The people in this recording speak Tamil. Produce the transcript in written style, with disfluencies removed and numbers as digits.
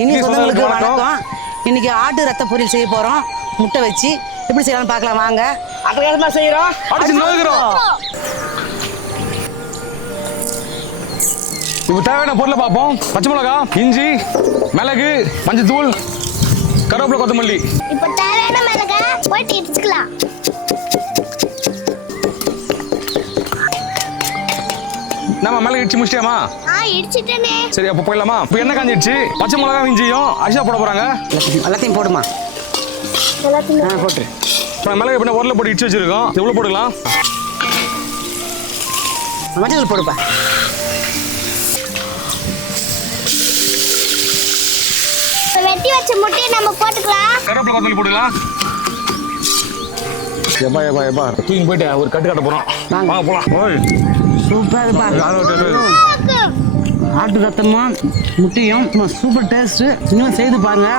இனி சொந்தங்களுக்கு வணக்கம். இன்னைக்கு ஆட்டு ரத்த பொரியல் செய்ய போறோம். முட்டை வச்சு எப்படி செய்யலாம்னு பார்க்கலாம் வாங்க. அட்டகாசமா செய்யறோம். இப்போ தேவையான பொருளை பார்ப்போம். பச்சை மிளகா, இஞ்சி, மிளகு, மஞ்சத்தூள், கருவேப்பிலை, கொத்தமல்லி. இப்போ தேவையான மிளகா போட்டு இடிச்சுக்கலாம். நம்ம மிளகு இடிச்சு முடிச்சிட்டியாமா? இடிச்சிட்டேனே. சரி அப்போ போயிடலாமா? இப்போ எண்ணெய் காஞ்சிடுச்சு. பச்சை மிளகா, இஞ்சியும் அரிசியா போட போறாங்க. எல்லாத்தையும் போடுமா? போட்டு மிளகு இப்போ உரல போட்டு இடிச்சு வச்சிருக்கோம். எவ்வளோ போட்டுக்கலாம்? மஞ்சள் போடுப்பா. வெட்டி வச்ச முட்டையை நம்ம போட்டுக்கலாம். கருவேப்பிலை, கொத்தமல்லி போட்டுக்கலாம். எப்பா தூக்கி போயிட்டு ஒரு கட்டு கட்ட போறோம். வாங்க போலாம். ஓய் சூப்பர் ஆட்டு ரத்தமும் முட்டையும் சூப்பர் டேஸ்ட். இன்னும் செய்து பாருங்க.